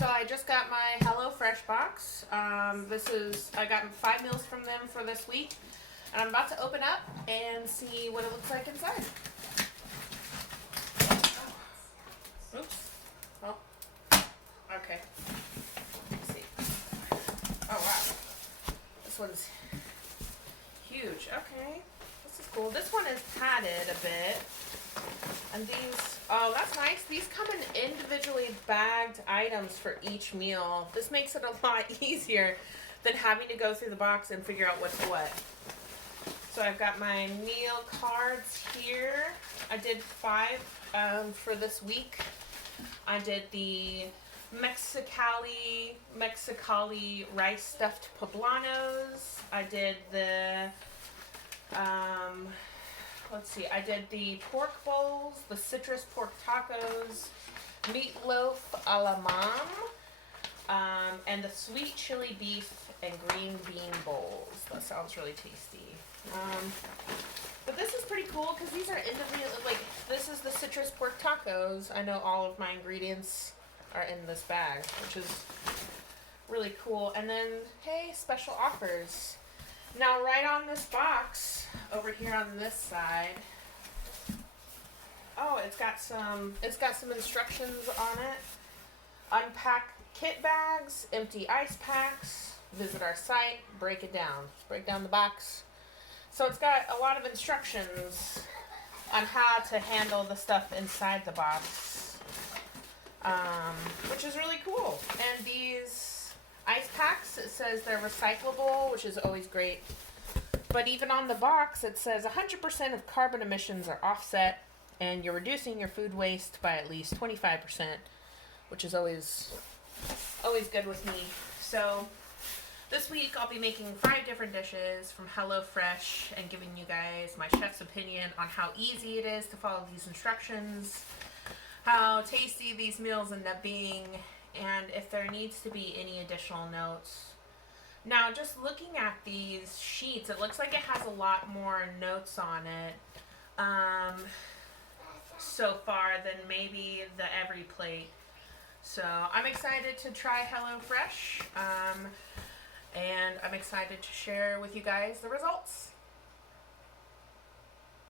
So I just got my HelloFresh box. I got 5 meals from them for this week, and I'm about to open up and see what it looks like inside. Oops. Oh. Okay. Let's see. Oh wow. This one's huge. Okay. This is cool. This one is padded a bit. And these, oh, that's nice. These come in individually bagged items for each meal. This makes it a lot easier than having to go through the box and figure out what's what. So I've got my meal cards here. I did 5 for this week. I did the Mexicali rice stuffed poblanos. I did the let's see, I did the pork bowls, the citrus pork tacos, meatloaf a la mom, and the sweet chili beef and green bean bowls. That sounds really tasty. But this is pretty cool because these are individual, like, this is the citrus pork tacos. I know all of my ingredients are in this bag, which is really cool. And then, hey, special offers. Now, right on this box, over here on this side, oh, it's got some instructions on it. Unpack kit bags, empty ice packs, visit our site, break it down. Break down the box. So it's got a lot of instructions on how to handle the stuff inside the box, which is really cool. And these ice packs, it says they're recyclable, which is always great. But even on the box, it says 100% of carbon emissions are offset, and you're reducing your food waste by at least 25%, which is always good with me. So this week, I'll be making 5 different dishes from HelloFresh and giving you guys my chef's opinion on how easy it is to follow these instructions, how tasty these meals end up being, and if there needs to be any additional notes. Now, just looking at these sheets, it looks like it has a lot more notes on it so far than maybe the Every Plate. So I'm excited to try HelloFresh. And I'm excited to share with you guys the results.